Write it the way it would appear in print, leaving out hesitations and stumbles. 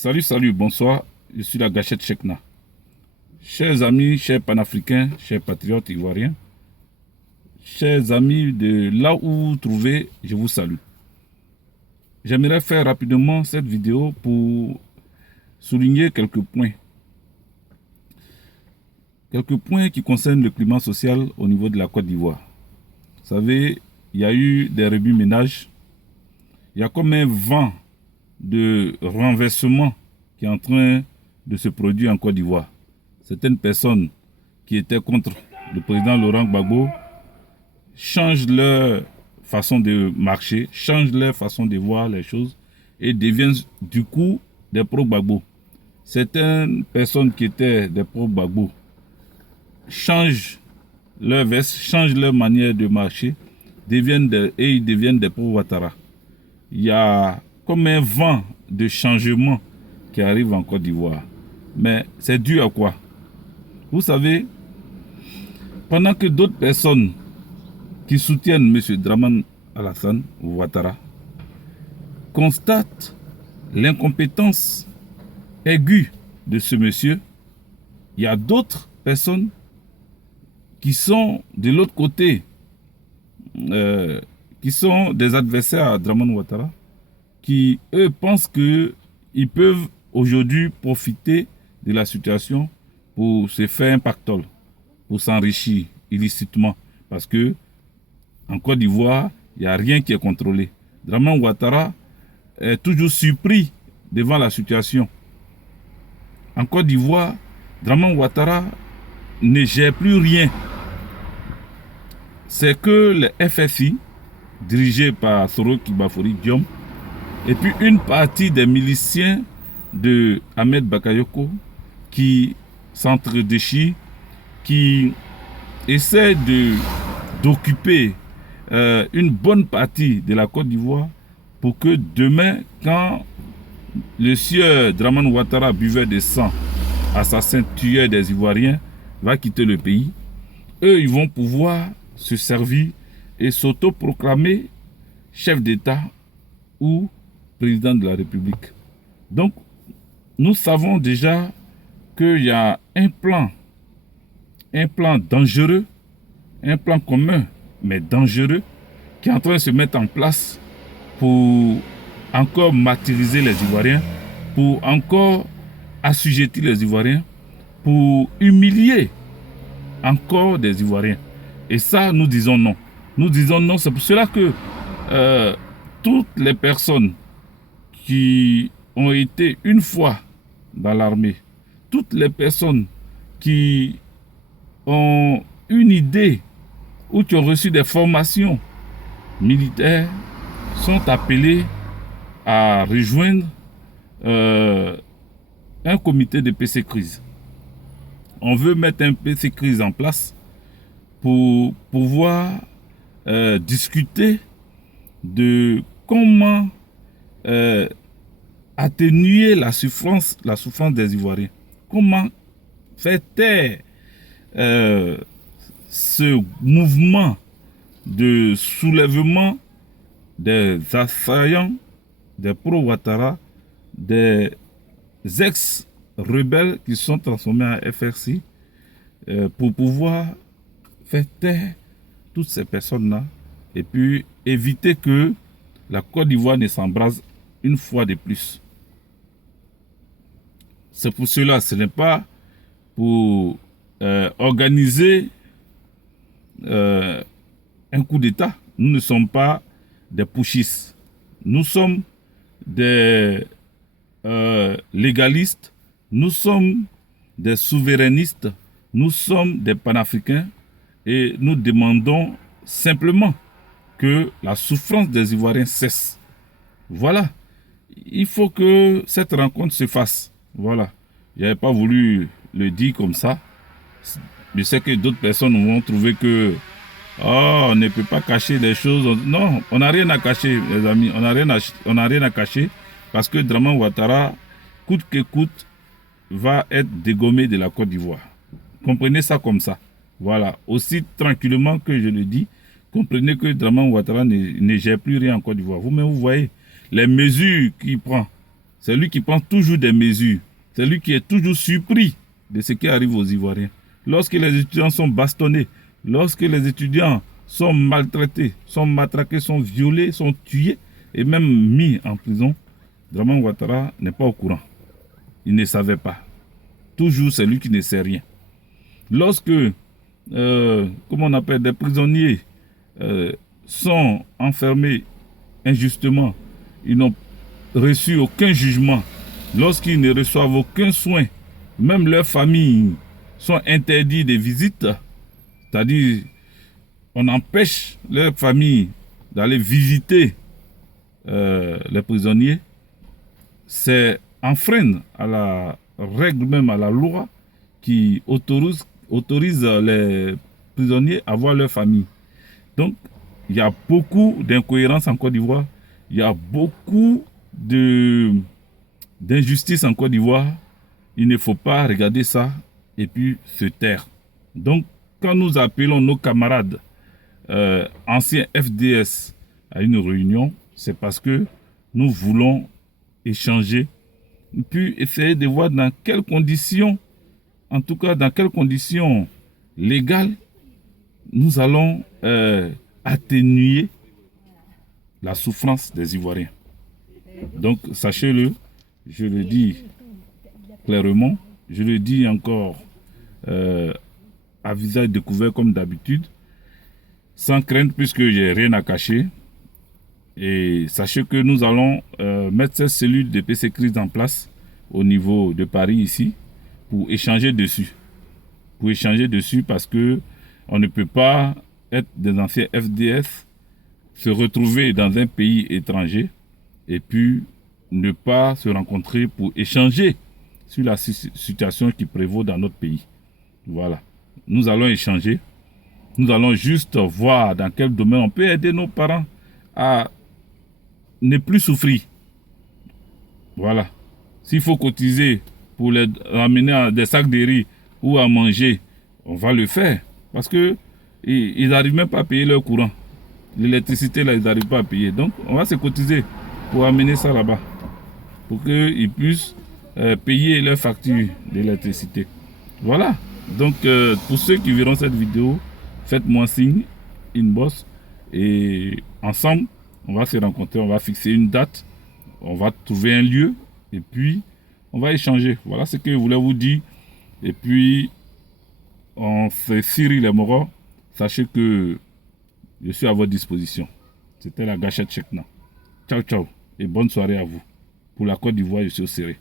Salut, bonsoir. Je suis la gâchette Chekna. Chers amis, chers panafricains, chers patriotes ivoiriens, chers amis de là où vous vous trouvez, je vous salue. J'aimerais faire rapidement cette vidéo pour souligner quelques points. Quelques points qui concernent le climat social au niveau de la Côte d'Ivoire. Vous savez, il y a eu des remue-ménages. Il y a comme un vent de renversement qui est en train de se produire en Côte d'Ivoire. Certaines personnes qui étaient contre le président Laurent Gbagbo changent leur façon de marcher, changent leur façon de voir les choses et deviennent du coup des pro-Gbagbo. Certaines personnes qui étaient des pro-Gbagbo changent leur veste, changent leur manière de marcher, ils deviennent des pro-Ouattara. Il y a comme un vent de changement qui arrive en Côte d'Ivoire. Mais c'est dû à quoi? Vous savez, pendant que d'autres personnes qui soutiennent M. Dramane Alassane Ouattara constatent l'incompétence aiguë de ce monsieur, il y a d'autres personnes qui sont de l'autre côté, qui sont des adversaires à Dramane Ouattara, qui, eux, pensent qu'ils peuvent aujourd'hui profiter de la situation pour se faire un pactole, pour s'enrichir illicitement. Parce que en Côte d'Ivoire, il n'y a rien qui est contrôlé. Dramane Ouattara est toujours surpris devant la situation. En Côte d'Ivoire, Dramane Ouattara ne gère plus rien. C'est que le FFI, dirigé par Soroki Bafori Diom, et puis une partie des miliciens de Ahmed Bakayoko qui s'entredéchirent, qui essaient d'occuper une bonne partie de la Côte d'Ivoire pour que demain, quand le sieur Dramane Ouattara, buveur de sang, assassin, tueur des Ivoiriens, va quitter le pays, eux, ils vont pouvoir se servir et s'autoproclamer chef d'État ou président de la République. Donc, nous savons déjà qu'il y a un plan dangereux, un plan commun, mais dangereux, qui est en train de se mettre en place pour encore martyriser les Ivoiriens, pour encore assujettir les Ivoiriens, pour humilier encore des Ivoiriens. Et ça, nous disons non. Nous disons non, c'est pour cela que toutes les personnes qui ont été une fois dans l'armée, toutes les personnes qui ont une idée ou qui ont reçu des formations militaires sont appelées à rejoindre un comité de PC crise. On veut mettre un PC crise en place pour pouvoir discuter de comment atténuer la souffrance des Ivoiriens. Comment faire taire ce mouvement de soulèvement des assaillants, des pro-Ouattara, des ex-rebelles qui sont transformés en FRC, pour pouvoir faire taire toutes ces personnes-là et puis éviter que la Côte d'Ivoire ne s'embrase une fois de plus. C'est pour cela, ce n'est pas pour organiser un coup d'État. Nous ne sommes pas des putschistes. Nous sommes des légalistes. Nous sommes des souverainistes. Nous sommes des panafricains. Et nous demandons simplement que la souffrance des Ivoiriens cesse. Voilà. Il faut que cette rencontre se fasse. Voilà. Je n'avais pas voulu le dire comme ça. Je sais que d'autres personnes vont trouver que on ne peut pas cacher les choses. Non, on n'a rien à cacher, les amis. On n'a rien à cacher parce que Dramane Ouattara, coûte que coûte, va être dégommé de la Côte d'Ivoire. Comprenez ça comme ça. Voilà. Aussi tranquillement que je le dis, comprenez que Dramane Ouattara ne gère plus rien en Côte d'Ivoire. Vous-même, vous voyez les mesures qu'il prend. C'est lui qui prend toujours des mesures. C'est lui qui est toujours surpris de ce qui arrive aux Ivoiriens. Lorsque les étudiants sont bastonnés, lorsque les étudiants sont maltraités, sont matraqués, sont violés, sont tués et même mis en prison, Dramane Ouattara n'est pas au courant. Il ne savait pas. Toujours c'est lui qui ne sait rien. Lorsque, comment on appelle, des prisonniers sont enfermés injustement, ils n'ont reçu aucun jugement, lorsqu'ils ne reçoivent aucun soin, même leurs familles sont interdites de visite, c'est-à-dire on empêche leurs familles d'aller visiter les prisonniers, c'est enfreindre à la règle, même à la loi qui autorise les prisonniers à voir leur famille. Donc, il y a beaucoup d'incohérences en Côte d'Ivoire, il y a beaucoup d'injustice en Côte d'Ivoire. Il ne faut pas regarder ça et puis se taire. Donc, quand nous appelons nos camarades anciens FDS à une réunion, c'est parce que nous voulons échanger, puis essayer de voir dans quelles conditions, en tout cas dans quelles conditions légales, nous allons atténuer la souffrance des Ivoiriens. Donc, sachez-le, je le dis clairement, je le dis encore à visage découvert comme d'habitude, sans crainte puisque j'ai rien à cacher. Et sachez que nous allons mettre cette cellule de PC Crise en place au niveau de Paris ici pour échanger dessus. Pour échanger dessus parce que on ne peut pas être des anciens FDS, se retrouver dans un pays étranger et puis ne pas se rencontrer pour échanger sur la situation qui prévaut dans notre pays. Voilà. Nous allons échanger. Nous allons juste voir dans quel domaine on peut aider nos parents à ne plus souffrir. Voilà. S'il faut cotiser pour les ramener à des sacs de riz ou à manger, on va le faire. Parce que ils n'arrivent même pas à payer leur courant. L'électricité, là, ils n'arrivent pas à payer. Donc, on va se cotiser pour amener ça là-bas. Pour qu'ils puissent payer leurs factures d'électricité. Voilà. Donc, pour ceux qui verront cette vidéo, faites-moi signe, inbox. Et ensemble, on va se rencontrer, on va fixer une date. On va trouver un lieu. Et puis, on va échanger. Voilà ce que je voulais vous dire. Et puis, c'est Cyril Lemoro. Sachez que je suis à votre disposition. C'était la gâchette Chekna. Ciao, ciao. Et bonne soirée à vous. Pour la Côte d'Ivoire, je suis au Séré.